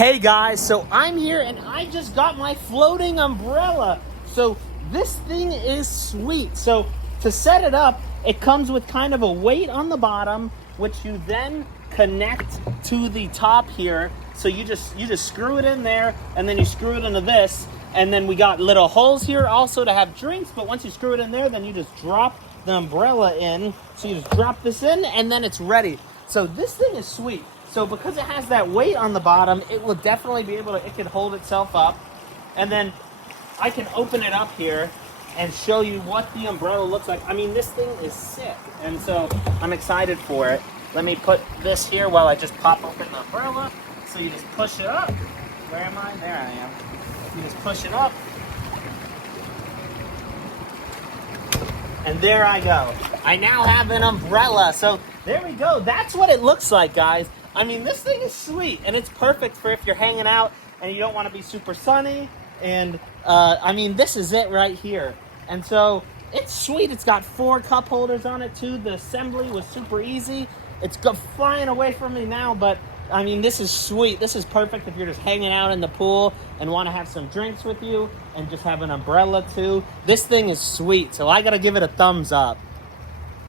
Hey guys, so I'm here and I just got my floating umbrella. So this thing is sweet. So to set it up, it comes with kind of a weight on the bottom, which you then connect to the top here. So you just screw it in there, and then you screw it into this, and then we got little holes here also to have drinks. But once you screw it in there, then you just drop the umbrella in. So you just drop this in, and then it's ready. So this thing is sweet. So because it has that weight on the bottom, it will definitely be able to, it can hold itself up. And then I can open it up here and show you what the umbrella looks like. I mean, this thing is sick. And so I'm excited for it. Let me put this here while I just pop open the umbrella. So you just push it up. Where am I? There I am. You just push it up. And there I go. I now have an umbrella. So there we go. That's what it looks like, guys. I mean, this thing is sweet, and it's perfect for if you're hanging out and you don't want to be super sunny. And I mean, this is it right here. And so it's sweet. It's got 4 cup holders on it too. The assembly was super easy. It's flying away from me now, but I mean, this is sweet. This is perfect if you're just hanging out in the pool and want to have some drinks with you and just have an umbrella too. This thing is sweet, so I gotta give it a thumbs up.